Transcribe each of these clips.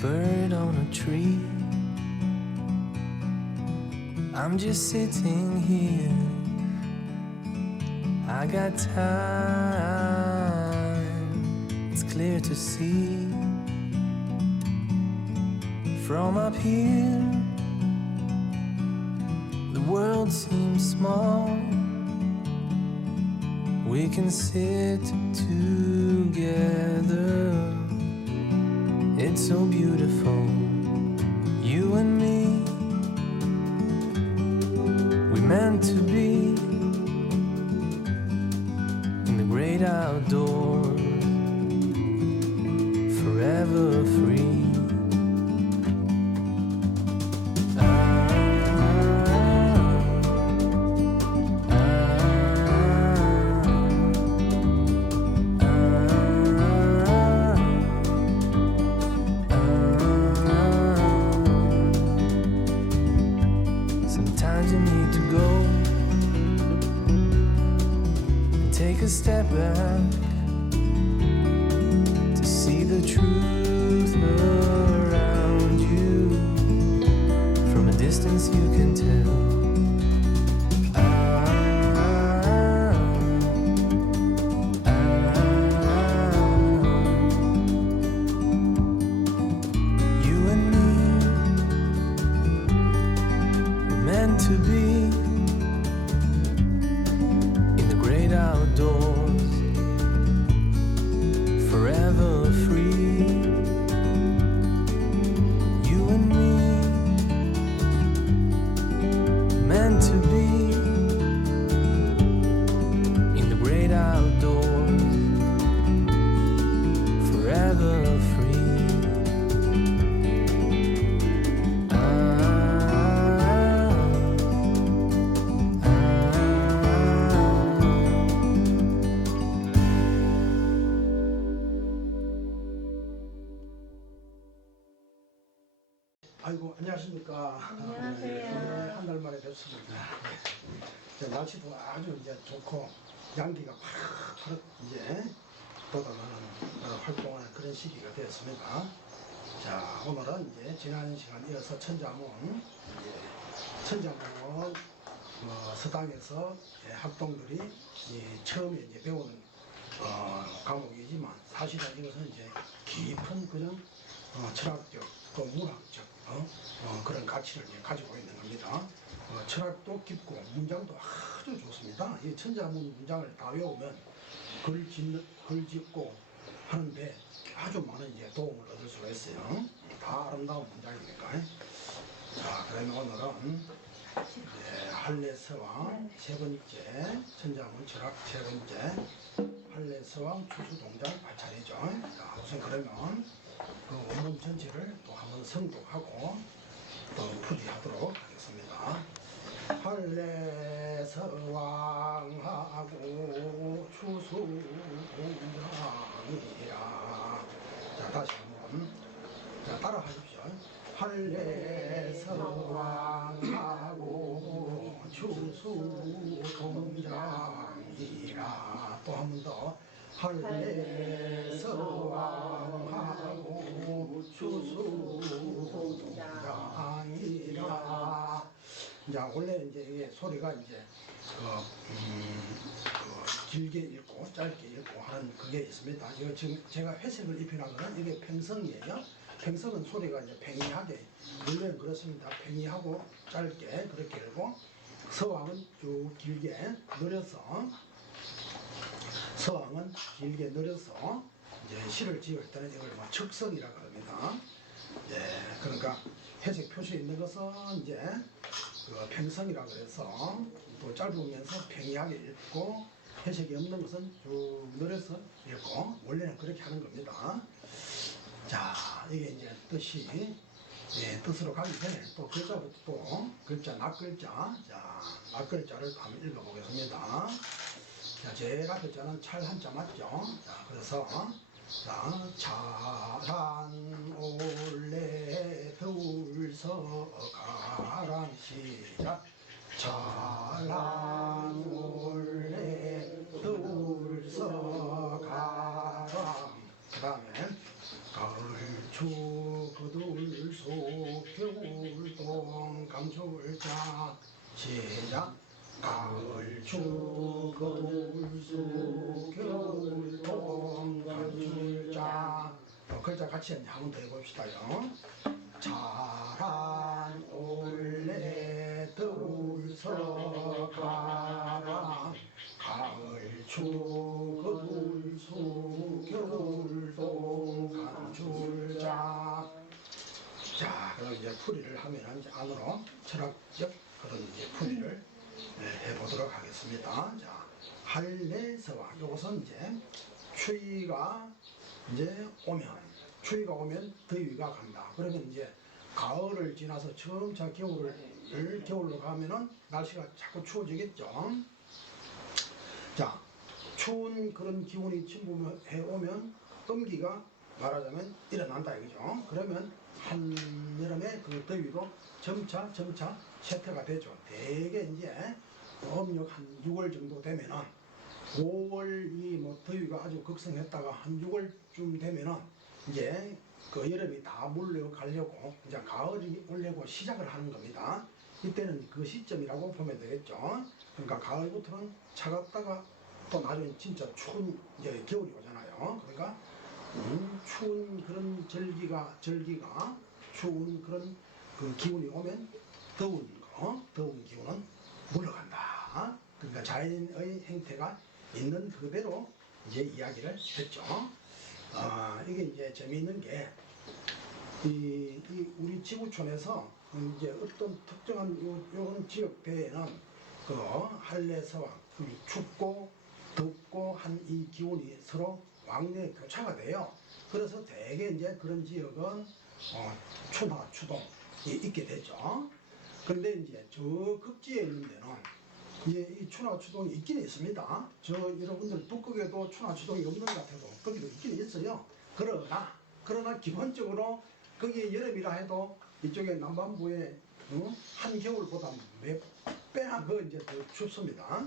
bird on a tree. I'm just sitting here. I got time. It's clear to see from up here. The world seems small. We can sit together. It's so beautiful, you and me. We meant to be in the great outdoors, forever free. Sometimes you need to go and take a step back to see the truth around you. From a distance you can tell. You and me were meant to be in the great outdoors, forever free. You and me meant to be in the great outdoors, forever free. 아이고 안녕하십니까. 안녕하세요. 한 달 만에 뵙습니다. 날씨도 아주 이제 좋고 양기가 팍 이제 돋아나는 활동하는 그런 시기가 되었습니다. 자, 오늘은 이제 지난 시간 이어서 천자문 서당에서 활동들이 처음에 이제 배우는 과목이지만 사실은 이것은 이제 깊은 그런 철학적 또 문학적 그런 가치를 가지고 있는 겁니다. 철학도 깊고 문장도 아주 좋습니다. 이 천자문 문장을 다 외우면 글 짓고 하는데 아주 많은 이제 도움을 얻을 수가 있어요. 다 아름다운 문장이니까. 자, 그러면 오늘은 한례서왕 세 번째, 천자문 철학 세 번째, 한례서왕 추수동장 8차례죠. 자, 우선 그러면 그 원문 전체를 또 한번 성독하고 또 풀이하도록 하겠습니다. 한례서왕하고 추수동장이라. 자, 다시 한번 따라하십시오. 한례서왕하고 추수동장이라. 또 한 번 더. 한례서왕하고 추수동장이라. 자, 원래 이제 이게 소리가 이제 길게 읽고 짧게 읽고 하는 그게 있습니다. 이거 지금 제가 회색을 입힌 거는 이게 팽성이에요. 팽성은 소리가 이제 팽이하게, 원래는 그렇습니다. 팽이하고 짧게 그렇게 읽고, 서왕은 쭉 길게 늘려서, 서왕은 길게 늘려서 이제 시를 지을 때는 이걸 척성이라고 합니다. 그러니까 회색 표시 있는 것은 이제 그 팽성이라고 해서 또 짧으면서 팽이하게 읽고, 회색이 없는 것은 쭉 늘려서 읽고, 원래는 그렇게 하는 겁니다. 자, 이게 이제 뜻이 뜻으로 가기 전에 또 글자부터 또 글자, 낱글자. 자, 낱글자를 한번 읽어보겠습니다. 자, 제일 앞에 자는 찰 한자 맞죠? 자, 그래서 자, 자란 올레 더울서가랑 시작. 자란 올레 더울서가랑. 그 다음에 가을추 거둘소 겨울동 감출자 시작 가을추 거둘소 겨울동 감출자 글자 같이 한번 더 해봅시다요. 자란 올레 더울서 가라 가을추 거둘소 겨울동 감출자. 자, 그럼 이제 풀이를 하면 이제 안으로 철학적 그런 이제 풀이를 해보도록 하겠습니다. 자, 할례서와 이것은 이제 추위가 이제 오면 더위가 간다. 그러면 이제 가을을 지나서 점차 겨울로 가면은 날씨가 자꾸 추워지겠죠. 자, 추운 그런 기온이 침범해 오면 음기가 말하자면 일어난다 이거죠. 그러면 한여름에 그 더위도 점차 쇠퇴가 되죠. 대개 이제 음력 한 6월 정도 되면은 5월이 뭐 더위가 아주 극성했다가 한 6월쯤 되면은 이제 그 여름이 다 물러가려고 이제 가을이 오려고 시작을 하는 겁니다. 이때는 그 시점이라고 보면 되겠죠. 그러니까 가을부터는 차갑다가 또 나중에 진짜 추운 이제 겨울이 오잖아요. 그러니까 추운 그런 절기가 추운 그런 그 기운이 오면 더운 기운은 물러간다. 그러니까 자연의 행태가 있는 그대로 이제 이야기를 했죠. 이게 이제 재미있는 게 우리 지구촌에서 이제 어떤 특정한 요런 지역대에는 그 할례서와 춥고 덥고 한 이 기운이 서로 왕래 교차가 돼요. 그래서 대개 이제 그런 지역은 추나 추동이 있게 되죠. 그런데 이제 저 극지에 있는 데는 이제 이 추나 추동이 있긴 있습니다. 저 여러분들 북극에도 추나 추동이 없는 것 같아도 거기도 있긴 있어요. 그러나 기본적으로 거기에 여름이라 해도 이쪽에 남반부에 한겨울보다 몇 배나 그 이제 더 춥습니다.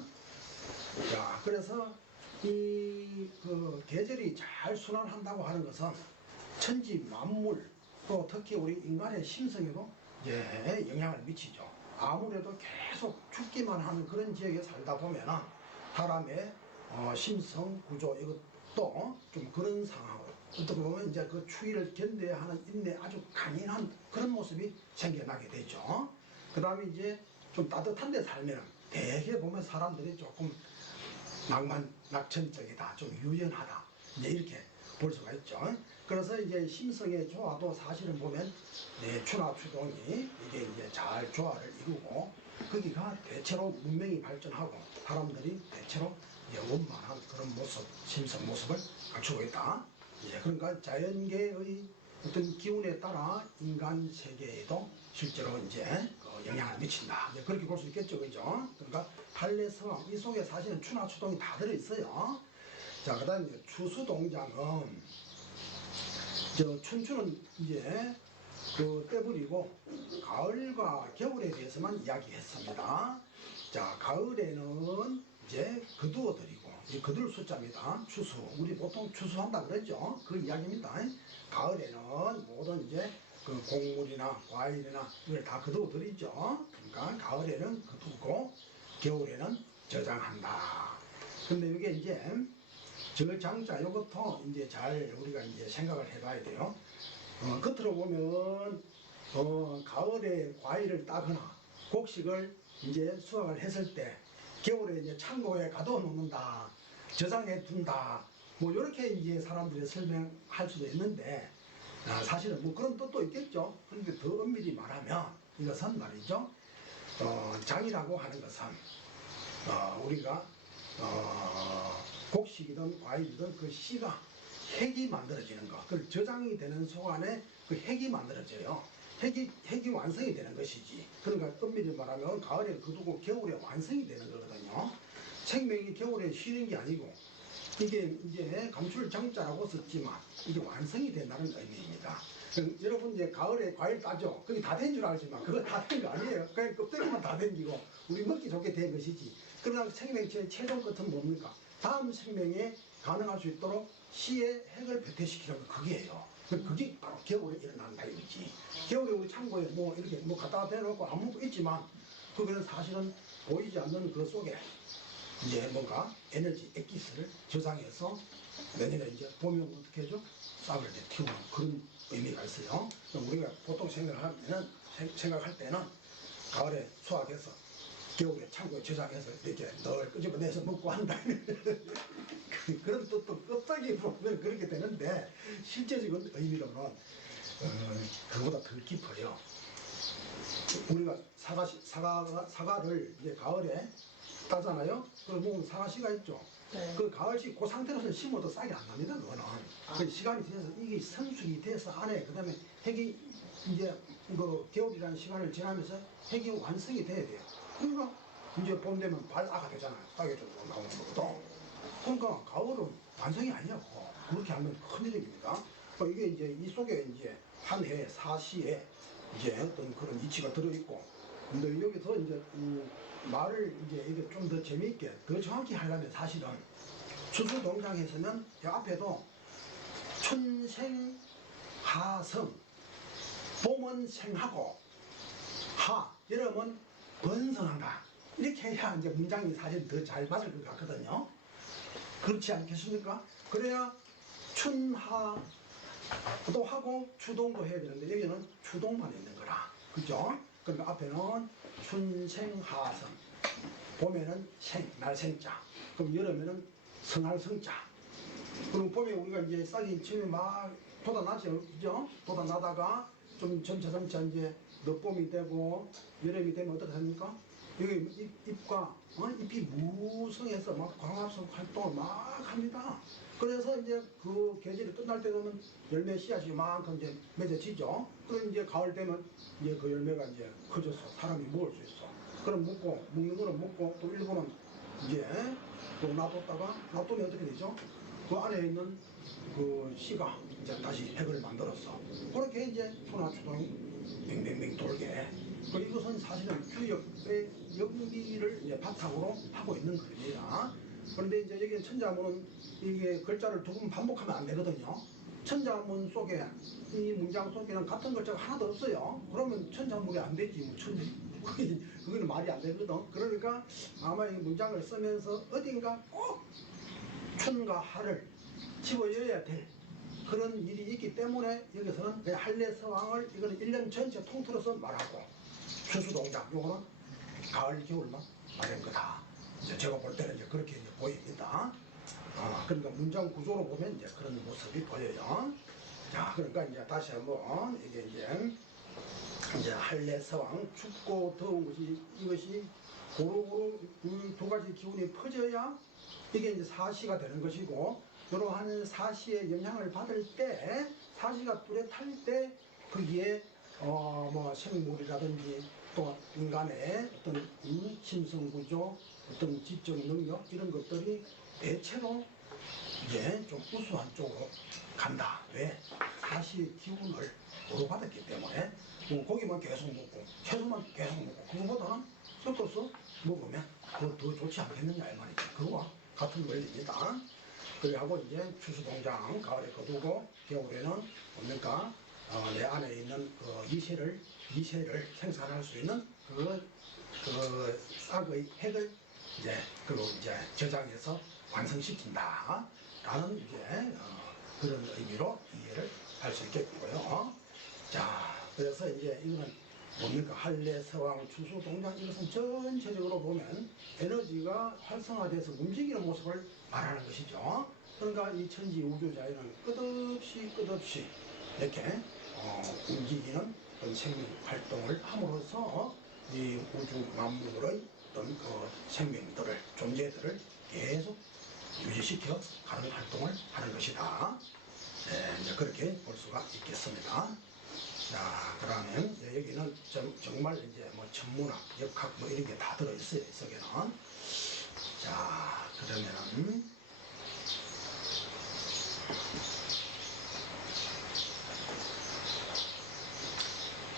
자, 그래서 그 계절이 잘 순환한다고 하는 것은 천지 만물 또 특히 우리 인간의 심성에도 이제 영향을 미치죠. 아무래도 계속 춥기만 하는 그런 지역에 살다 보면은 사람의 심성 구조 이것도 좀 그런 상황으로 어떻게 보면 이제 그 추위를 견뎌야 하는 인내 아주 강인한 그런 모습이 생겨나게 되죠. 그 다음에 이제 좀 따뜻한 데 살면 대개 보면 사람들이 조금 낙천적이다, 좀 유연하다, 이제 이렇게 볼 수가 있죠. 그래서 이제 심성의 조화도 사실은 보면 추나 추동이 이게 이제 잘 조화를 이루고 거기가 대체로 문명이 발전하고 사람들이 대체로 이제 원만한 그런 모습, 심성 모습을 갖추고 있다. 그러니까 자연계의 어떤 기운에 따라 인간 세계에도 실제로 이제 영향을 미친다. 그렇게 볼 수 있겠죠, 그죠? 그러니까 할례서왕 이 속에 사실은 추나 추동이 다 들어 있어요. 자, 그다음에 추수동장은 춘추는 이제 그 떼버리고 가을과 겨울에 대해서만 이야기했습니다. 자, 가을에는 이제 거두어들이고 이 거둘 숫자입니다. 추수, 우리 보통 추수한다 그러죠. 그 이야기입니다. 가을에는 모든 이제 그 곡물이나 과일이나 이걸 다 거두어들이죠. 그러니까 가을에는 거두고 겨울에는 저장한다. 근데 이게 이제 저장자 요것도 이제 잘 우리가 이제 생각을 해봐야 돼요. 겉으로 보면 가을에 과일을 따거나 곡식을 이제 수확을 했을 때 겨울에 이제 창고에 가둬 놓는다, 저장해 둔다, 뭐 이렇게 이제 사람들이 설명할 수도 있는데 사실은 뭐 그런 뜻도 있겠죠. 그런데 더 엄밀히 말하면 이것은 말이죠. 장이라고 하는 것은 우리가 곡식이든 과일이든 그 씨가 핵이 만들어지는 것, 그 저장이 되는 속안에 그 핵이 만들어져요. 핵이 완성이 되는 것이지. 그러니까 엄밀히 말하면 가을에 거두고 겨울에 완성이 되는 거거든요. 생명이 겨울에 쉬는 게 아니고 이게 이제 감출장자라고 썼지만 이게 완성이 된다는 의미입니다. 여러분 이제 가을에 과일 따죠. 그게 다 된 줄 알지만 그거 다 된 거 아니에요. 그냥 껍데기만 다 된기고 우리 먹기 좋게 된 것이지. 그러나 생명체의 최종 끝은 뭡니까? 다음 생명에 가능할 수 있도록 씨의 핵을 배태시키는 거 그게예요. 그게 바로 겨울에 일어난다 이거지. 겨울에 우리 창고에 뭐 이렇게 뭐 갖다가 대놓고 아무것도 있지만 그거는 사실은 보이지 않는 그 속에 이제 뭔가 에너지 액기스를 저장해서 내년에 이제 봄이 오면 어떻게 해줘? 싹을 이제 틔우는 그런 의미가 있어요. 그럼 우리가 보통 생각할 때는 가을에 수확해서 겨울에 창고에 저장해서 이렇게 널 끄집어내서 먹고 한다. 그런 뜻도 껍데기 보면 그렇게 되는데 실제적인 의미로는 그보다 더 깊어요. 우리가 사과를 이제 가을에 따잖아요. 그걸 먹으면 사과씨가 있죠. 네. 그 가을씨 그 상태로서 심어도 싹이 안 납니다. 그거는. 그 시간이 지나서 이게 성숙이 돼서 안에 그다음에 핵이 이제 그 겨울이라는 시간을 지나면서 핵이 완성이 돼야 돼요. 그러니까 이제 봄 되면 발아가 되잖아요. 싹이 좀 나오는 거거든. 그러니까 가을은 완성이 아니냐고. 그렇게 하면 큰일입니다. 이게 이제 이 속에 이제 한 해 사시에 이제 어떤 그런 이치가 들어있고, 근데 여기서 이제 말을 이제 이게 좀 더 재미있게 더 정확히 하려면 사실은 추수동장에서는 이 앞에도 춘생 하성, 봄은 생하고 하, 여름은 번성한다. 이렇게 해야 이제 문장이 사실 더 잘 받을 것 같거든요. 그렇지 않겠습니까? 그래야 춘하도 하고 추동도 해야 되는데 여기는 추동만 있는 거라. 그죠? 그러니까 앞에는 춘생하성, 봄에는 생, 날생자, 그럼 여름에는 성할성자. 그럼 봄에 우리가 이제 싹이 처음에 막 돋아나죠, 그죠? 돋아나다가 좀 점차 이제 늦봄이 되고 여름이 되면 어떻게 됩니까? 여기 잎과 잎이 무성해서 막 광합성 활동을 막 합니다. 그래서 이제 그 계절이 끝날 때 되면 열매 씨앗이 이만큼 이제 맺어지죠. 그럼 이제 가을 되면 이제 그 열매가 이제 커져서 사람이 먹을 수 있어. 그럼 먹는 거는 먹고 또 일부는 이제 또 놔두면 어떻게 되죠? 그 안에 있는 그 씨가 이제 다시 핵을 만들었어. 그렇게 이제 소나 추동이 뱅뱅뱅 돌게. 이것은 사실은 주역의 연기를 이제 바탕으로 하고 있는 겁니다. 그런데 이제 여기는 천자문은 이게 글자를 두 번 반복하면 안 되거든요. 천자문 속에 이 문장 속에는 같은 글자가 하나도 없어요. 그러면 천자문이 안 되지. 뭐 그거는 말이 안 되거든. 그러니까 아마 이 문장을 쓰면서 어딘가 꼭 춘과 하를 집어넣어야 될 그런 일이 있기 때문에 여기서는 그냥 한래서왕을 이거는 1년 전체 통틀어서 말하고 추수동장 요거는 가을 겨울만 말한 거다. 이제 제가 볼 때는 이제 그렇게 이제 보입니다. 그러니까 문장 구조로 보면 이제 그런 모습이 보여요. 자, 그러니까 이제 다시 한번 이게 이제 한래서왕 춥고 더운 것이 이것이 고루고루 두 가지 기운이 퍼져야 이게 이제 사시가 되는 것이고, 이러한 사시의 영향을 받을 때 사시가 뚜렷할 때 거기에 뭐 생물이라든지 또 인간의 어떤 심성구조, 어떤 지적 능력 이런 것들이 대체로 이제 좀 우수한 쪽으로 간다. 왜? 사시의 기운을 보호받았기 때문에 고기만 계속 먹고 채소만 계속 먹고 그거보다는 섞어서 먹으면 그거 더 좋지 않겠느냐 이 말이죠. 그거와 같은 원리입니다. 그리고 이제 추수동장 가을에 거두고 겨울에는 뭡니까? 내 안에 있는 그 미세를 생산할 수 있는 그 싹의 핵을 이제 저장해서 완성시킨다 라는 이제 그런 의미로 이해를 할 수 있겠고요. 자, 그래서 이제 이거는 뭡니까? 한래서왕 추수동장 이것은 전체적으로 보면 에너지가 활성화돼서 움직이는 모습을 말하는 것이죠. 그러니까 이 천지 우주자에는 끝없이 이렇게 움직이는 어떤 생명 활동을 함으로써 이 우주 만물의 어떤 그 생명들을, 존재들을 계속 유지시켜 가는 활동을 하는 것이다. 네, 이제 그렇게 볼 수가 있겠습니다. 자, 그러면 이제 여기는 정말 이제 뭐 천문학, 역학 뭐 이런 게 다 들어있어요, 이 속에는. 자, 그러면은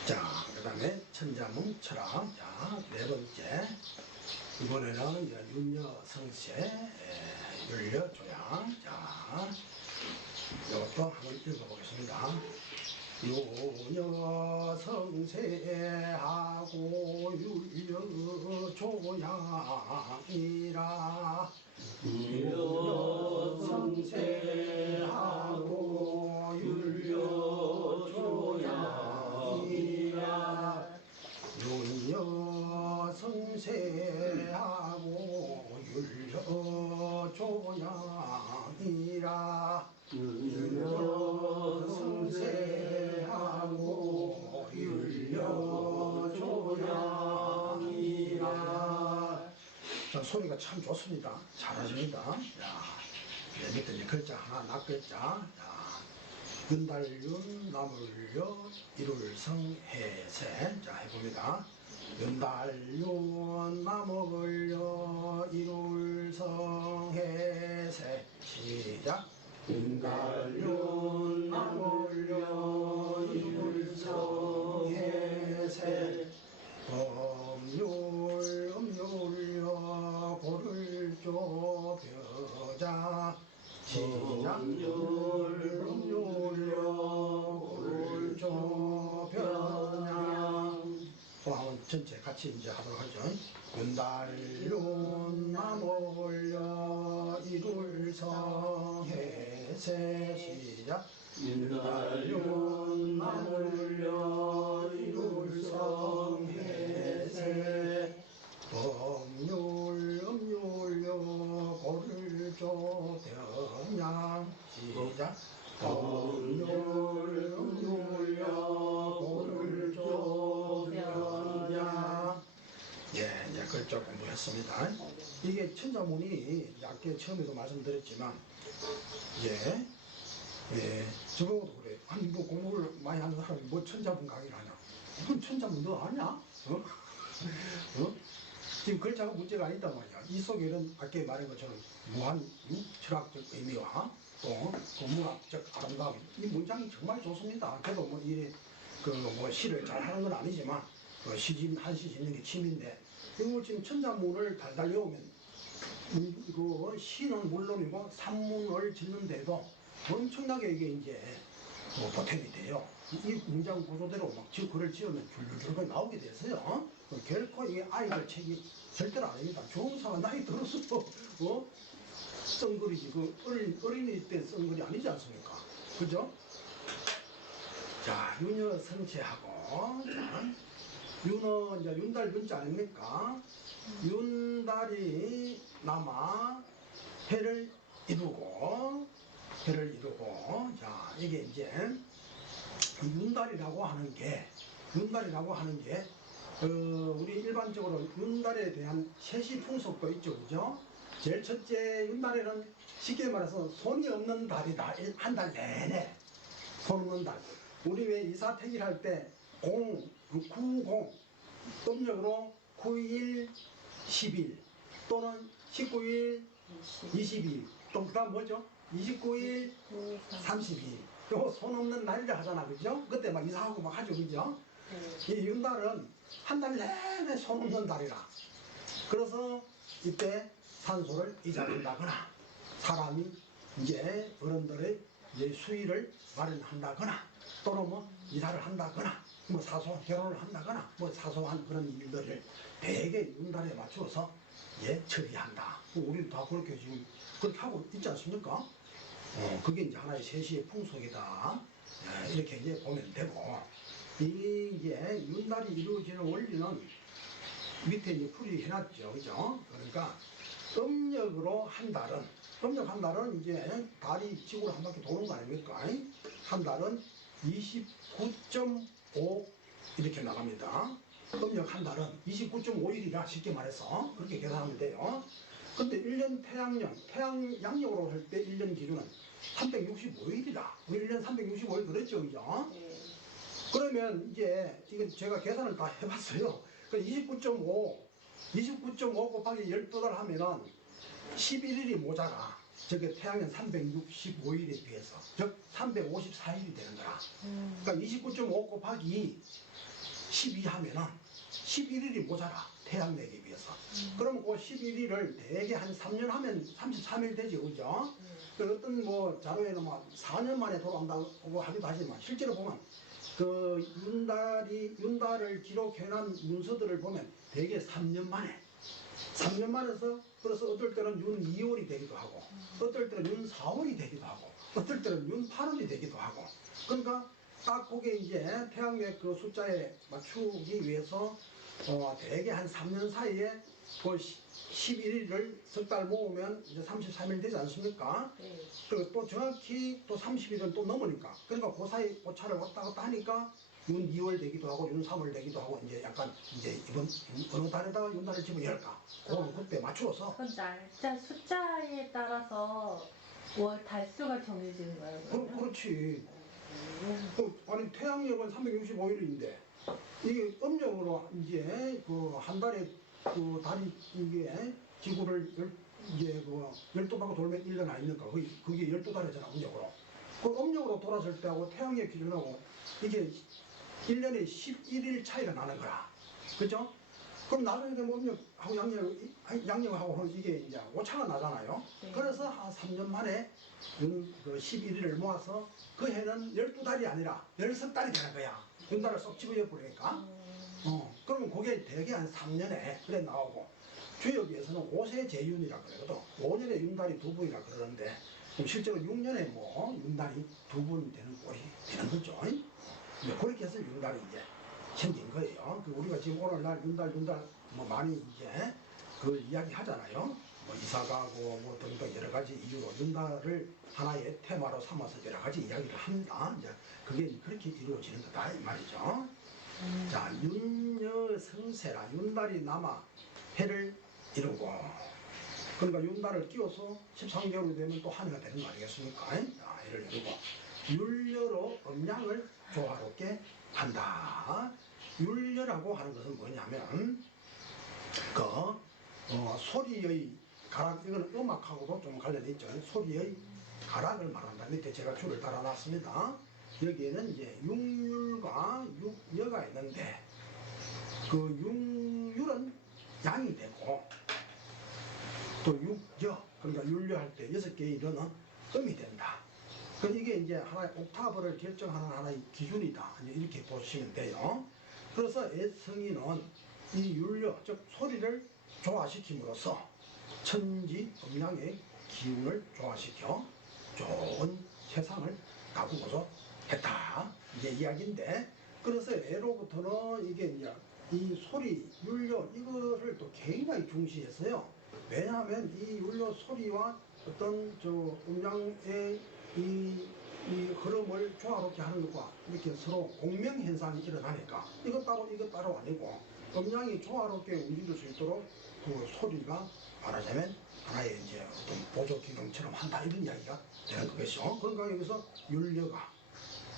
자, 그 다음에 천자문 철학. 자, 네 번째. 이번에는 이제 윤여성세, 윤려조양. 자, 이것도 한번 읽어보겠습니다. 유여성세하고 율여조양이라 유여성세하고 율여조양이라 유여성세하고 율여조양이라 율여성세하고 율여조양이라. 자, 소리가 참 좋습니다. 잘하십니다. 야, 밑에 이제 글자 하나, 낙글자. 윤달윤, 나물여, 일울성해세. 자, 해봅니다. 윤달윤, 나물여, 일울성해세. 시작. 윤달윤, 나물여, 일울성해세. 법률, 음률여, 고를 좁혀자. 시작. 음률여, 고를 좁혀자. 또 한번 전체 같이 이제 하도록 하죠. 윤달윤, 나물여, 일울성해세. 시작. 윤달윤, 나물여, 일울성해세. 법률, 음률여, 고를 좁혀냐. 시작. 법률, 음률여, 고를 좁혀냐. 예, 이제 글자 공부했습니다. 이게 천자문이 약게 처음에도 말씀드렸지만, 저보고도 그래. 아니, 뭐 공부를 많이 하는 사람이 뭐 천자문 강의를 하냐. 이건 천자문 너 아냐? 어? 지금 글자가 문제가 아니다 말이야. 이 속에는 아까 말한 것처럼 무한 철학적 의미와 또 그 문학적 아름다움, 이 문장이 정말 좋습니다. 그래도 뭐 이 시를 잘 하는 건 아니지만 한시 짓는 게 취미인데, 이거 지금 천자문을 달달 외우면 그 시는 물론이고 산문을 짓는데도 엄청나게 이게 이제 보탬이 돼요. 이 문장 구조대로 막 글을 지으면 줄줄줄 나오게 돼서요. 결코 이게 아이들 책이 절대로 아닙니다. 중사가 나이 들어서도 쓴 글이지, 어린이 때 쓴 글이 아니지 않습니까? 그죠? 자, 윤여성체하고, 자, 윤은 이제 윤달 윤자 아닙니까? 윤달이 남아 해를 이루고, 자, 이게 이제 윤달이라고 하는 게, 우리 일반적으로 윤달에 대한 세시 풍속도 있죠, 그죠? 제일 첫째, 윤달에는 쉽게 말해서 손이 없는 달이다. 한 달 내내 손 없는 달. 우리 왜 이사택일 할 때 90, 음력으로 9일, 10일 또는 19일, 20일, 또 그다음 뭐죠? 29일, 30일. 요거 손 없는 날이라 하잖아, 그죠? 그때 막 이사하고 막 하죠, 그죠? 이 윤달은 한 달 내내 손 없는 달이라. 그래서 이때 산소를 이자한다거나, 사람이 이제 어른들의 이제 수의를 마련한다거나, 또는 뭐 이사를 한다거나, 뭐 사소한 결혼을 한다거나, 뭐 사소한 그런 일들을 대개 윤달에 맞추어서 처리한다. 우리도 다 그렇게 지금 그렇게 하고 있지 않습니까? 그게 이제 하나의 세시의 풍속이다. 이렇게 이제 보면 되고, 이게 윤달이 이루어지는 원리는 밑에 이제 풀이 해놨죠, 그죠? 그러니까 음력으로 한 달은, 이제 달이 지구를 한 바퀴 도는 거 아닙니까? 한 달은 29.5 이렇게 나갑니다. 음력 한 달은 29.5일이라 쉽게 말해서 그렇게 계산하면 돼요. 근데 1년 태양양력으로 할 때 1년 기준은 365일이다. 우리 1년 365일 그랬죠, 그죠? 그러면 이제 이건 제가 계산을 다 해봤어요. 29.5 곱하기 12달 하면은 11일이 모자라. 저게 태양년 365일에 비해서, 즉 354일이 되는 거라. 그러니까 29.5 곱하기 12 하면은 11일이 모자라. 태양내기 위해서. 그러면 그 11일을 대개 한 3년 하면 33일 되죠, 그죠? 그 어떤 뭐 자료에는 뭐 4년 만에 돌아온다고 하기도 하지만 실제로 보면 그 윤달을 기록해놓은 문서들을 보면 대개 3년 만에서 그래서 어떨 때는 윤 2월이 되기도 하고 어떨 때는 윤 4월이 되기도 하고 어떨 때는 윤 8월이 되기도 하고 그러니까 딱 그게 이제 태양력 그 숫자에 맞추기 위해서 대개 한 3년 사이에 그 11일을 석 달 모으면 이제 33일 되지 않습니까? 네. 그리고 또 정확히 또 30일은 또 넘으니까 그러니까 그 사이 오차를 왔다 갔다 하니까 윤 2월 되기도 하고 윤 3월 되기도 하고 이제 약간 이제 이번 어느 달에다가 윤달을 집어열까 그거는 그때 맞추어서 그럼 날짜 숫자에 따라서 월 달수가 정해지는 거예요? 그러면? 그렇지. 아니 태양력은 365일인데 이게 음력으로 이제 그 한 달에 그 달이 이게 지구를 이제 그 12바퀴 돌면 1년 아닙니까? 그게 12달이잖아 음력으로. 그 음력으로 돌았을 때하고 태양력 기준하고 이게 1년에 11일 차이가 나는 거라. 그죠? 그럼 나중에 되면 음력하고 양력하고 이게 이제 오차가 나잖아요. 네. 그래서 한 3년 만에 그 11일을 모아서 그 해는 12달이 아니라 10달이 되는 거야. 윤달을 쏙 집어여 버리니까. 그러면 그게 대개 한 3년에 그래 나오고 주역에서는 5세 제윤이라 그러거든. 5년에 윤달이 2번이라 그러는데 그럼 실제로 6년에 뭐 윤달이 2번 되는 꼴이 되는 거죠. 그렇게 해서 윤달이 이제 생긴 거예요. 그 우리가 지금 오늘날 윤달 뭐 많이 이제 그 이야기 하잖아요. 뭐 이사가고 뭐 등등 여러 가지 이유로 윤달을 하나의 테마로 삼아서 여러 가지 이야기를 합니다. 이제 그게 그렇게 이루어지는 거다 이 말이죠. 자, 윤여성세라 윤달이 남아 해를 이루고 그러니까 윤달을 끼워서 13개월이 되면 또 한 해가 되는 거 아니겠습니까? 자, 해를 이루고 율려로 음양을 조화롭게 한다. 율려라고 하는 것은 뭐냐면 소리의 가락 이건 음악하고도 좀 관련이 있죠. 소리의 가락을 말한다. 밑에 제가 줄을 달아놨습니다. 여기에는 이제 육률과 육여가 있는데 그 육률은 양이 되고 또 육여 그러니까 율려할 때 6개의 여는 음이 된다. 이게 이제 하나의 옥타브를 결정하는 하나의 기준이다. 이렇게 보시면 돼요. 그래서 애성이는 이 율려, 즉 소리를 조화시킴으로써 천지 음양의 기운을 조화시켜 좋은 세상을 가꾸고자 했다. 이게 이야기인데, 그래서 애로부터는 이게 이제 이 소리, 율려 이거를 또 굉장히 중시했어요. 왜냐하면 이 율려 소리와 어떤 저 음양의 이 흐름을 조화롭게 하는 것과 이렇게 서로 공명 현상이 일어나니까 이것 따로 아니고 음양이 조화롭게 움직일 수 있도록 그 소리가 말하자면 하나의 이제 어떤 보조 기능처럼 한다 이런 이야기가 되는 거겠죠. 그러니까 여기서 율려가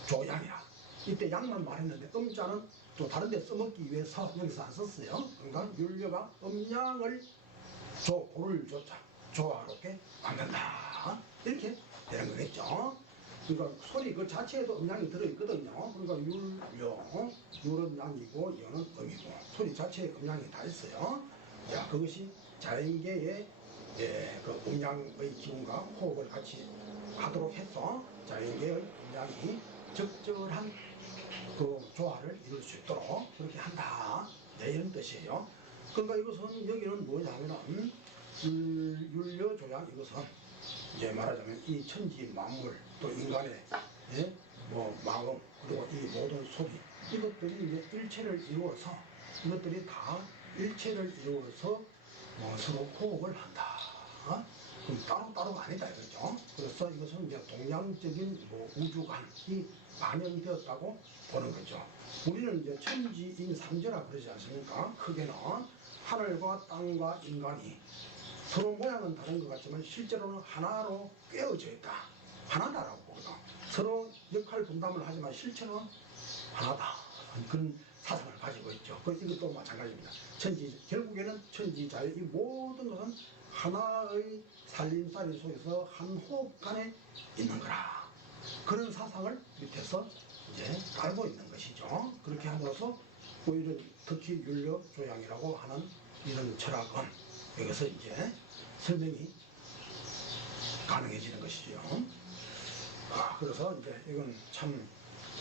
조양이라 이때 양만 말했는데 음자는 또 다른 데 써먹기 위해서 여기서 안 썼어요. 그러니까 율려가 음양을 고를 조자 조화롭게 만든다 이렇게 되는 거겠죠. 그러니까 소리 그 자체에도 음양이 들어있거든요. 그러니까 율은 양이고 여는 음이고 소리 자체에 음양이 다 있어요. 자, 그것이 자연계의 그 음양의 기운과 호흡을 같이 하도록 해서 자연계의 음양이 적절한 그 조화를 이룰 수 있도록 그렇게 한다. 이런 뜻이에요. 그러니까 이것은 여기는 뭐냐면은 율려조양 이것은 이제 말하자면 이 천지 만물 또 인간의 뭐 마음 그리고 이 모든 소리 이것들이 이제 일체를 이루어서 이것들이 다 일체를 이루어서 서로 호흡을 한다. 그럼 따로가 아니다 이거죠. 그래서 이것은 이제 동양적인 우주관이 반영되었다고 보는 거죠. 우리는 이제 천지인 삼재라 그러지 않습니까? 크게는 하늘과 땅과 인간이 서로 모양은 다른 것 같지만 실제로는 하나로 꿰어져 있다. 하나다라고 보거든. 서로 역할 분담을 하지만 실체는 하나다. 그런 사상을 가지고 있죠. 이것도 마찬가지입니다. 결국에는 천지자유 이 모든 것은 하나의 살림살이 속에서 한 호흡간에 있는 거라. 그런 사상을 밑에서 이제 깔고 있는 것이죠. 그렇게 함으로써 오히려 특히 윤려 조양이라고 하는 이런 철학은 여기서 이제 설명이 가능해지는 것이죠. 그래서 이제 이건 참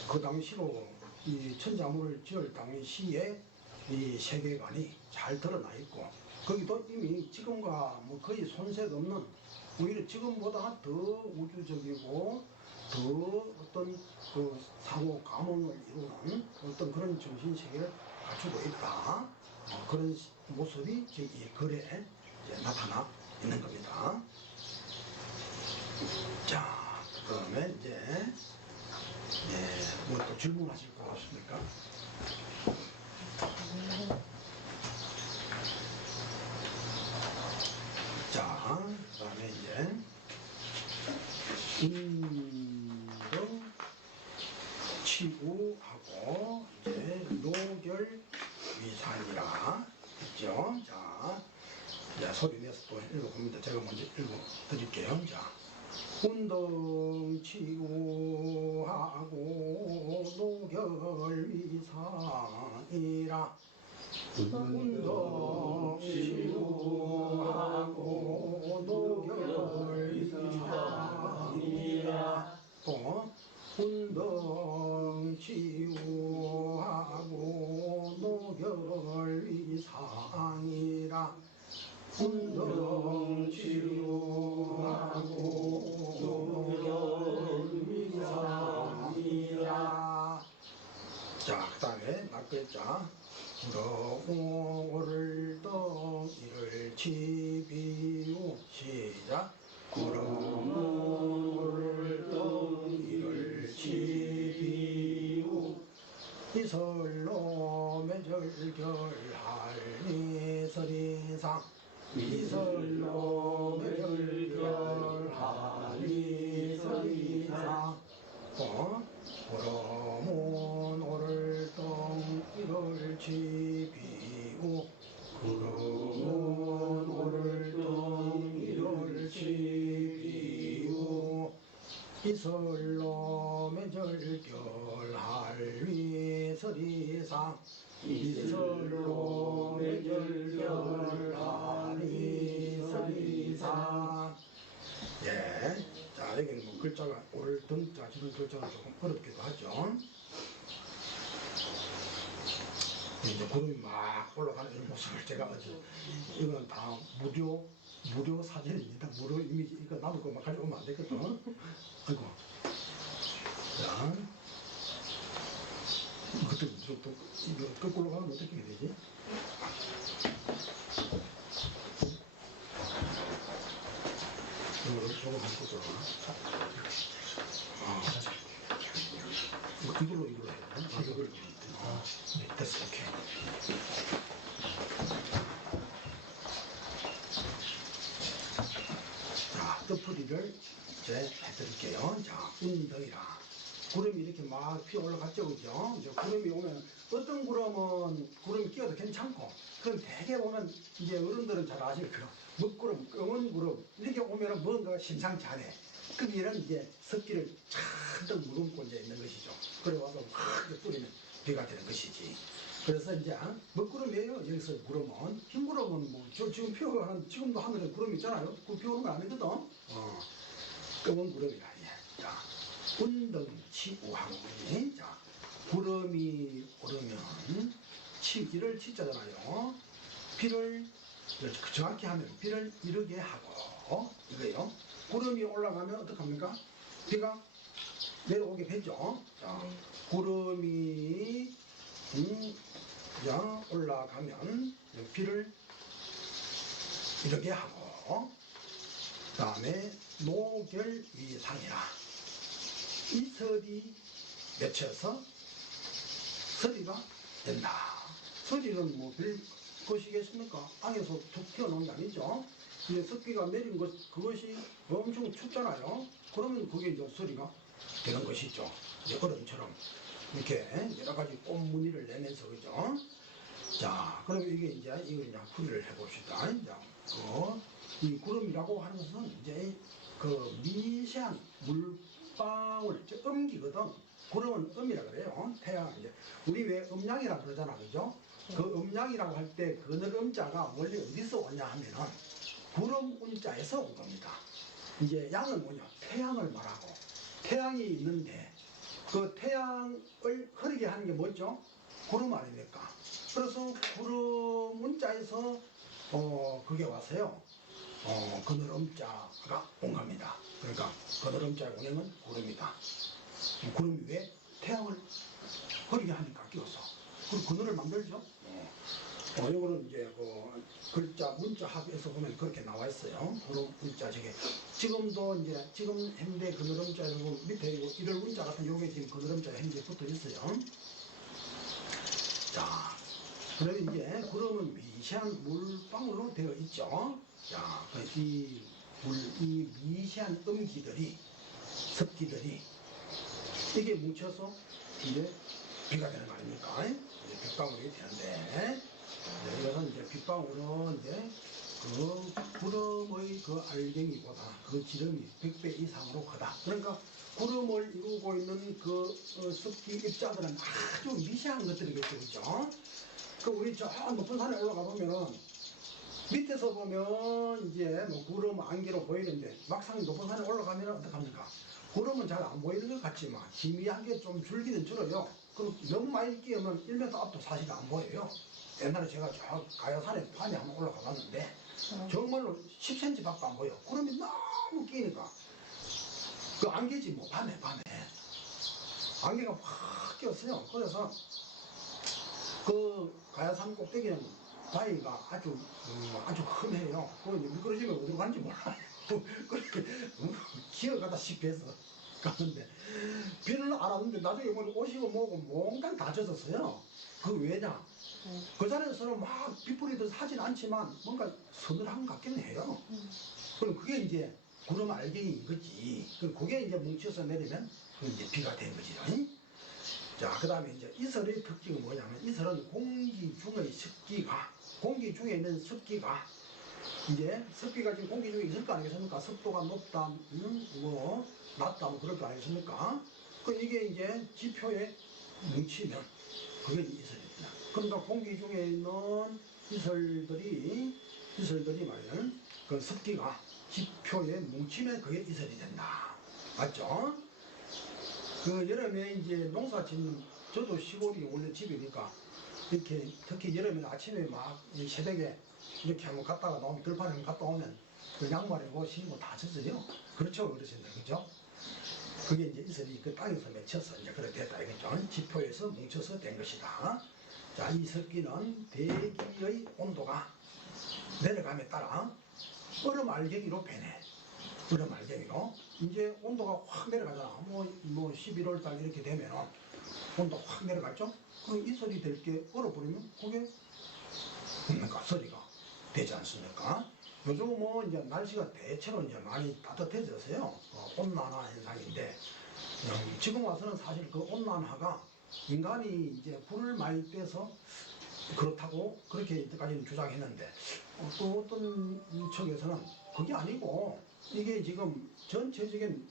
그 당시로 이 천자문을 지을 당시에 이 세계관이 잘 드러나 있고, 거기도 이미 지금과 뭐 거의 손색 없는, 오히려 지금보다 더 우주적이고 더 어떤 그 상호 감흥을 이루는 어떤 그런 정신 세계를 갖추고 있다. 그런 모습이 지금 이 글에 이제 나타나 있는 겁니다. 자, 그다음에 이제 뭐 또 질문하실 거 없습니까? 자, 그다음에 이제 운동 치구하고 이제 노결 위산이라 했죠. 자, 이제 소리 내서 또 읽어봅니다. 제가 먼저 읽어드릴게요. 자, 운동 치유하고 노결 위산이라. 운동 치유하고 노결 위산이라. 또 운동 치유하고 노결 위산이라. 운동 치유하고 노결 위산이라. 자, 그 다음에 낱글자 구렁오를 덩이를 치비우. 시작. 구렁오를 덩이를 치비우. 이설로 매절결할 미설이상. 이설로 매절결할 미설이상. 구름은 오를 덩이를 치비우. 구름은 오를 덩이를 치비우. 이설로 매절결할 미설이상. 이설로 매절결할 미설이상. 예. 자, 여기는 뭐 글자가 올 등자 지금 글자가 조금 어렵기도 하죠. 이제 구름이 막 올라가는 이런 모습을 제가 어제, 이거는 다 무료 사진입니다. 무료 이미지. 이거 나도 그거 막 가져오면 안 되거든. 아이고. 자, 그때 또 이거 거꾸로 가면 어떻게 해야 되지? 저거 한번 거꾸로 가. 이걸로 해야 되나? 이걸로. 네, 됐어. 오케이. 자, 덮어리를 이제 해드릴게요. 자, 운덩이라. 구름이 이렇게 막 피어 올라갔죠, 그죠? 이제 구름이 오면, 어떤 구름은 구름이 끼어도 괜찮고, 그럼 대개 보면 이제 어른들은 잘 아실 거예요. 먹구름, 검은 구름, 이렇게 오면은 뭔가 심상치 않아. 그럼 이런 이제 습기를 잔뜩 머금고 이제 있는 것이죠. 그래 와서 크게 뿌리면 비가 되는 것이지. 그래서 이제 먹구름이에요. 여기서 구름은. 흰 구름은 뭐, 지금 피어가는, 지금도 하늘에 구름 있잖아요. 그 비 오는 거 아니거든? 검은 구름이라. 예. 자, 운덩치우하고. 자, 구름이 오르면 치기를 치자잖아요. 비를 정확히 하면 비를 이르게 하고, 이거예요. 구름이 올라가면 어떡합니까? 비가 내려오게 되죠. 자, 구름이 올라가면 비를 이르게 하고, 그 다음에 노결위상이라. 이 설이 맺혀서 서리가 된다. 서리는 뭐 별 것이겠습니까? 땅에서 툭 튀어나온 게 아니죠. 이제 습기가 내린 것, 그것이 엄청 춥잖아요. 그러면 그게 이제 서리가 되는 것이죠. 이제 얼음처럼 이렇게 여러 가지 꽃무늬를 내면서, 그죠? 자, 그럼 이게 이제 이걸 이제 풀이를 해봅시다. 이제 이 구름이라고 하는 것은 이제 그 미세한 물방울, 즉 음기거든. 구름은 음이라 그래요. 태양 이제 우리 왜 음양이라 그러잖아, 그죠? 그 음양이라고 할 때 그늘 음자가 원래 어디서 오냐 하면은 구름 운자에서 온 겁니다. 이제 양은 뭐냐? 태양을 말하고 태양이 있는데 그 태양을 흐르게 하는 게 뭐죠? 구름 아닙니까? 그래서 구름 운자에서 그게 왔어요. 그늘 음자가 온 겁니다. 그러니까 그늘 음자의 원형은 구름이다. 구름이 왜 태양을 흐르게 하니까 끼워서 그 그늘을 만들죠. 이거는 이제 그 글자 문자 합에서 보면 그렇게 나와 있어요. 구름 문자 저게 지금도 이제 지금 현대 그늘 음자에서 보면 밑에 이럴 문자 같은 요게 지금 그늘 음자에 현재 붙어 있어요. 자, 그러면 이제 구름은 미세한 물방울로 되어 있죠. 자, 이 미세한 음기들이 습기들이 이게 뭉쳐서 이제 비가 되는 거 아닙니까? 이제 빗방울이 되는데, 이것은 이제 빗방울은 이제 그 구름의 그 알갱이보다 그 지름이 100배 이상으로 크다. 그러니까 구름을 이루고 있는 그 습기 입자들은 아주 미세한 것들이겠죠, 그죠? 그 우리 저 높은 산에 올라가 보면은 밑에서 보면 이제 뭐 구름 안개로 보이는데 막상 높은 산에 올라가면 어떡합니까? 구름은 잘 안 보이는 것 같지만 희미하게 좀 줄기는 줄어요. 그럼 너무 많이 끼우면 1m 앞도 사실 안 보여요. 옛날에 제가 저 가야산에 밤에 한번 올라가 봤는데 정말로 10cm 밖에 안 보여. 구름이 너무 끼니까 그 안개지 뭐 밤에 안개가 확 끼었어요. 그래서 그 가야산 꼭대기는 바위가 아주 험해요. 그 미끄러지면 어디로 가는지 몰라요. 그렇게 기어가다시피 해서 가는데 비는 안 왔는데 나중에 보면 옷이고 뭐고 몽땅 다 젖었어요. 그 왜냐? 그 자리에서는 막 빗뿌리듯 하진 않지만 뭔가 서늘한 것 같기는 해요. 그럼 그게 이제 구름 알갱이인 거지. 그게 이제 뭉쳐서 내리면 그게 이제 비가 된 거지. 자, 그 다음에 이제 이슬의 특징은 뭐냐면 이슬은 공기 중의 습기가 공기 중에 있는 습기가 이제 습기가 지금 공기 중에 있을 거 아니겠습니까? 습도가 높다, 뭐 낮다, 뭐 그럴 거 아니겠습니까? 그 이게 이제 지표에 뭉치면 그게 이슬입니다. 그러니까 공기 중에 있는 이슬들이 말이야 그 습기가 지표에 뭉치면 그게 이슬이 된다. 맞죠? 그 여름에 이제 농사 짓는 저도 시골이 원래 집이니까 이렇게 특히 여름에 아침에 막 새벽에 이렇게 한번 갔다가 나오면 들판에 한번 갔다 오면 그 양말에 뭐 신고 다 젖어요. 그렇죠, 어르신들, 그죠? 그게 이제 이슬이 그 땅에서 맺혀서 이제 그렇게 됐다 이거죠. 지표에서 뭉쳐서 된 것이다. 자, 이 습기는 대기의 온도가 내려감에 따라 얼음 알갱이로 변해. 얼음 알갱이로 이제 온도가 확 내려가잖아. 뭐 11월 달 이렇게 되면 온도 확 내려갔죠. 그럼 이슬이 될 게 얼어버리면 그게 뭡니까? 서리가 되지 않습니까? 요즘 뭐 이제 날씨가 대체로 이제 많이 따뜻해졌어요. 온난화 현상인데 지금 와서는 사실 그 온난화가 인간이 이제 불을 많이 떼서 그렇다고 그렇게 이때까지는 주장했는데 또 어떤 측에서는 그게 아니고 이게 지금 전체적인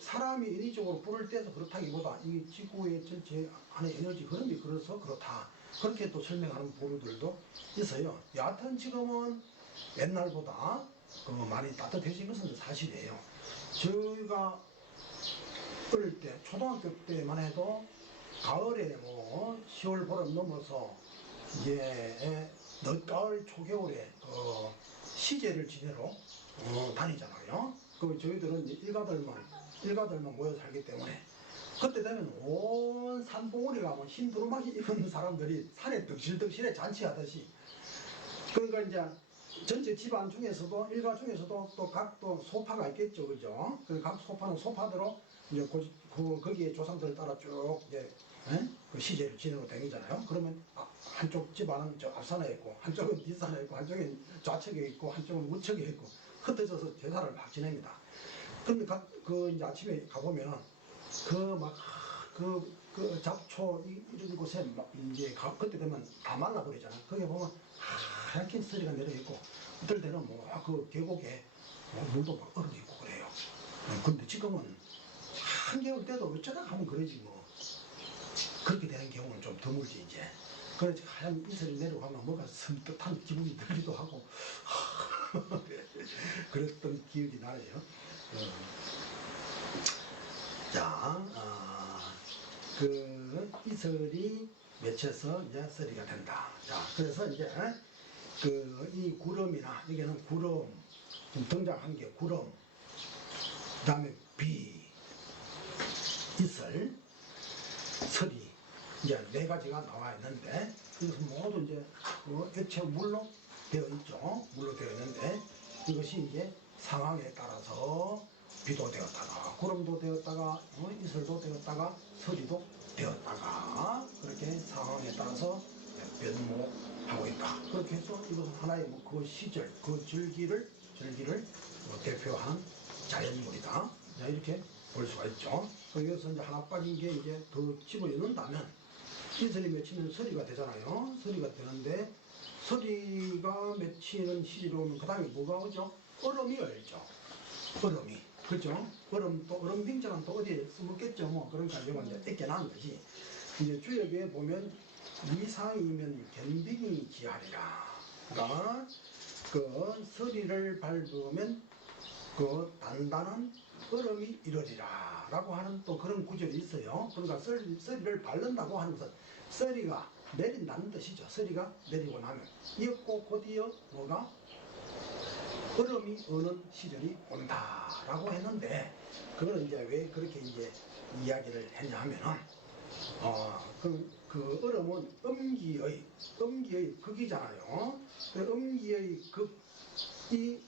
사람이 인위적으로 불을 떼서 그렇다기보다 이 지구의 전체 안에 에너지 흐름이 그래서 그렇다. 그렇게 또 설명하는 보도들도 있어요. 여하튼 지금은 옛날보다 많이 따뜻해진 것은 사실이에요. 저희가 어릴 때 초등학교 때만 해도 가을에 뭐 10월 보름 넘어서 이제 늦가을 초겨울에 시제를 지내러 다니잖아요. 그 저희들은 이제 일가들만 모여 살기 때문에 그때 되면 온 산봉우리가 뭐 흰 두루마기 입은 사람들이 산에 덕실덕실해 잔치하듯이 그러니까 이제 전체 집안 중에서도 일가 중에서도 또 각 또 소파가 있겠죠, 그죠? 그 각 소파는 소파대로 이제 거기에 조상들 따라 쭉 이제 그 시제를 지내러 다니잖아요. 그러면 한쪽 집안은 저 앞산에 있고 한쪽은 뒷산에 있고 한쪽은 좌측에 있고 한쪽은 우측에 있고 흩어져서 제사를 막 지냅니다. 그런데 그 이제 아침에 가보면은 그 잡초 이런 곳에 막 이제 그때 되면 다 말라버리잖아. 거기 보면 하얗게 쓰리가 내려있고 어떨 때는 뭐 그 계곡에 물도 막 얼어있고 그래요. 근데 지금은 한겨울 때도 어쩌다 하면 그러지 뭐. 그렇게 되는 경우는 좀 드물지 이제. 그래서 하얀 이슬이 내려가면 뭐가 섬뜩한 기분이 들기도 하고 그랬던 기억이 나요. 자, 그 이슬이 맺혀서 이제 서리가 된다. 자, 그래서 이제 그 이 구름이나 여기는 구름 지금 등장한 게 구름, 그다음에 비, 이슬, 서리 이제 네 가지가 나와 있는데 이것은 모두 이제 그 액체 물로 되어 있죠. 물로 되어 있는데 이것이 이제 상황에 따라서 비도 되었다가 구름도 되었다가 이슬도 되었다가 서리도 되었다가 그렇게 상황에 따라서 변모하고 있다. 그렇게 해서 이것은 하나의 뭐 그 시절, 그 절기를 대표하는 자연물이다. 이렇게 볼 수가 있죠. 여기서 이제 하나 빠진 게 이제 더 집어넣는다면 이슬이 맺히면 서리가 되잖아요. 서리가 되는데 서리가 맺히는 시절이 오면 그 다음에 뭐가 오죠? 얼음이 얼죠. 얼음이. 그렇죠? 얼음 또 얼음 빙자는 또 어디에 써먹겠죠. 뭐 그러니까 이거 이제 뺏겨난 거지. 이제 주역에 보면 이상이면 견빙이 지하리라. 그러니까 그 서리를 밟으면 그 단단한 얼음이 이르리라 라고 하는 또 그런 구절이 있어요. 그러니까 서리를 밟는다고 하는 것은 서리가 내린다는 뜻이죠. 서리가 내리고 나면 이었고 곧이어 뭐가 얼음이 오는 시절이 온다라고 했는데 그거는 이제 왜 그렇게 이제 이야기를 했냐 하면은 그 얼음은 음기의 극이잖아요. 그 음기의 극이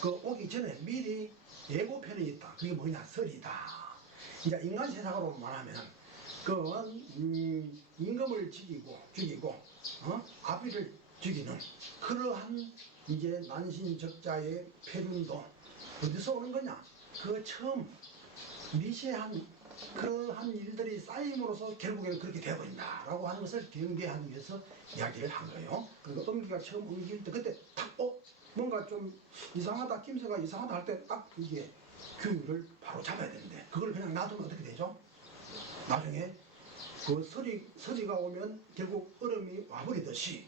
그 오기 전에 미리 예고편이 있다. 그게 뭐냐? 설이다. 이제 인간 세상으로 말하면 임금을 죽이고 아비를 죽이는 그러한 이제 난신적자의 폐륜도 어디서 오는 거냐? 그 처음 미세한 그러한 일들이 쌓임으로써 결국에는 그렇게 되어버린다라고 하는 것을 경계하기 위해서 이야기를 한 거예요. 그리고 음기가 처음 음기일 때 그때 탁 뭔가 좀 이상하다, 김새가 이상하다 할 때 딱 이게 규율을 바로 잡아야 되는데 그걸 그냥 놔두면 어떻게 되죠? 나중에 그 서리가 오면 결국 얼음이 와버리듯이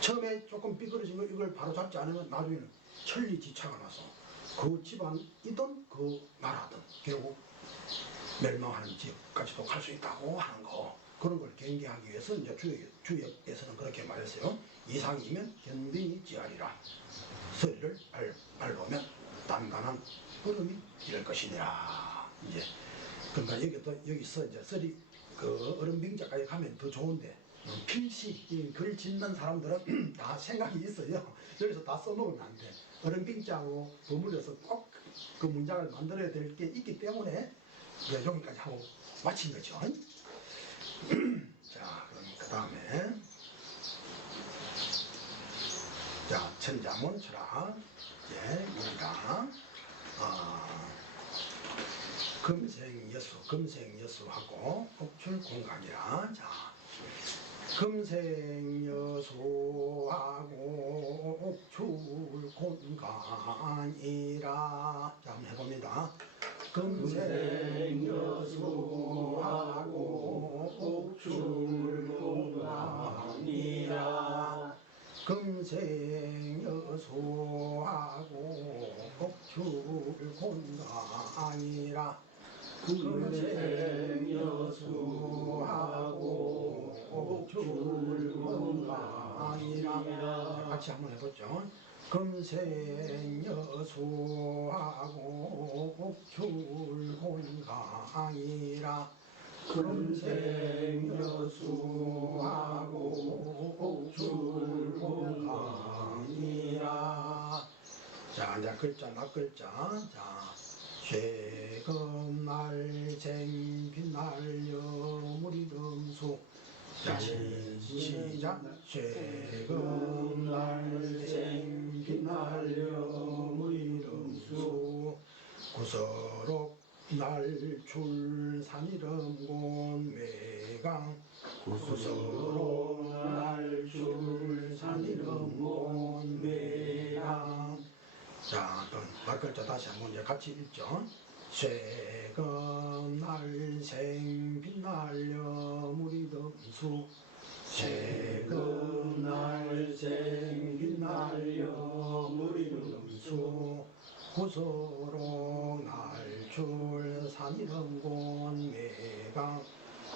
처음에 조금 삐그러진 거 이걸 바로 잡지 않으면 나중에는 천리지차가 나서 그 집안이든 그 나라든 결국 멸망하는 지역까지도 갈 수 있다고 하는 거. 그런 걸 경계하기 위해서 이제 주역에서는 그렇게 말했어요. 이상이면 견빙이 지하리라. 서리를 밟으면 단단한 얼음이 이럴 것이니라. 이제 그러니까 여기서 이제 서리 그 얼음 빙자까지 가면 더 좋은데 필시 글 짓는 사람들은 다 생각이 있어요. 여기서 다 써먹으면 안 돼. 얼음 빙자하고 버무려서 꼭 그 문장을 만들어야 될 게 있기 때문에 여기까지 하고 마친 거죠. 자, 그럼 그 다음에 자, 천자문 철학 입니다. 금생여수하고 옥출공간이라. 자, 금생여수하고 옥출공간이라. 자, 한번 해봅니다. 금생여수하고 옥출공간이라. 금생여수하고 옥출공간이라. 금생여수하고 옥출공간이라. 같이 한번 해보죠. 금생여수하고 옥출공간이라. 금생여수하고 옥출공간이라. 자, 이제 글자, 낱글자. 자, 쇠금날 생빛날려 무리름수. 자, 시작. 쇠금날 생빛날려 무리름수. 구서록 날출 산이름곤 매강. 구서록 날출 산이름곤 매강. 자, 또 낱글자 다시 한번 이제 같이 읽죠. 새금 날생 빛날려 물이 덤수 새금 날생 빛날려 물이 덤수 구서로 날출 산이 덤곤 매강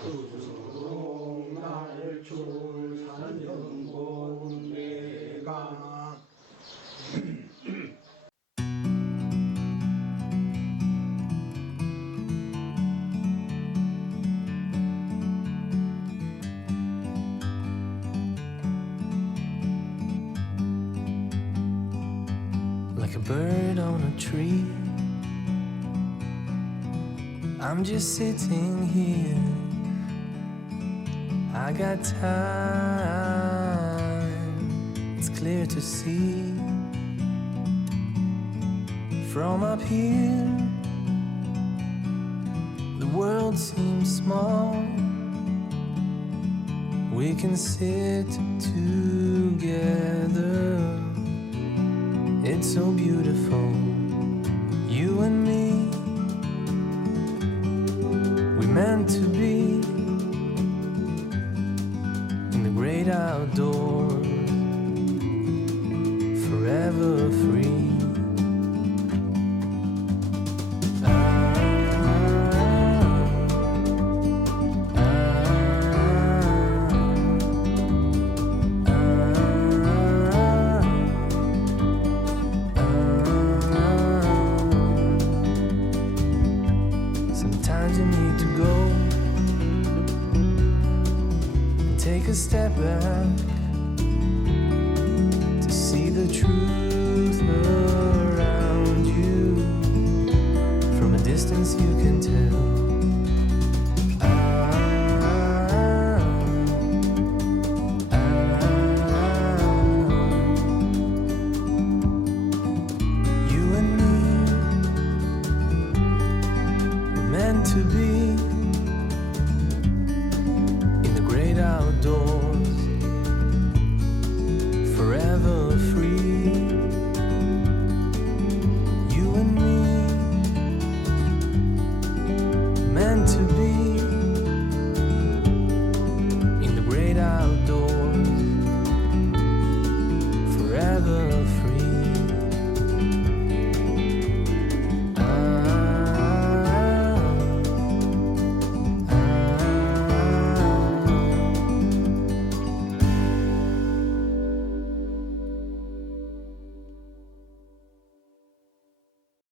구서로 날출 산이 덤곤 매강 Like a bird on a tree, I'm just sitting here. I got time, it's clear to see. From up here, the world seems small. We can sit together. It's so beautiful, you and me. We meant to be in the great outdoors, forever free. Sometimes you need to go and take a step back to see the truth around you. From a distance you can tell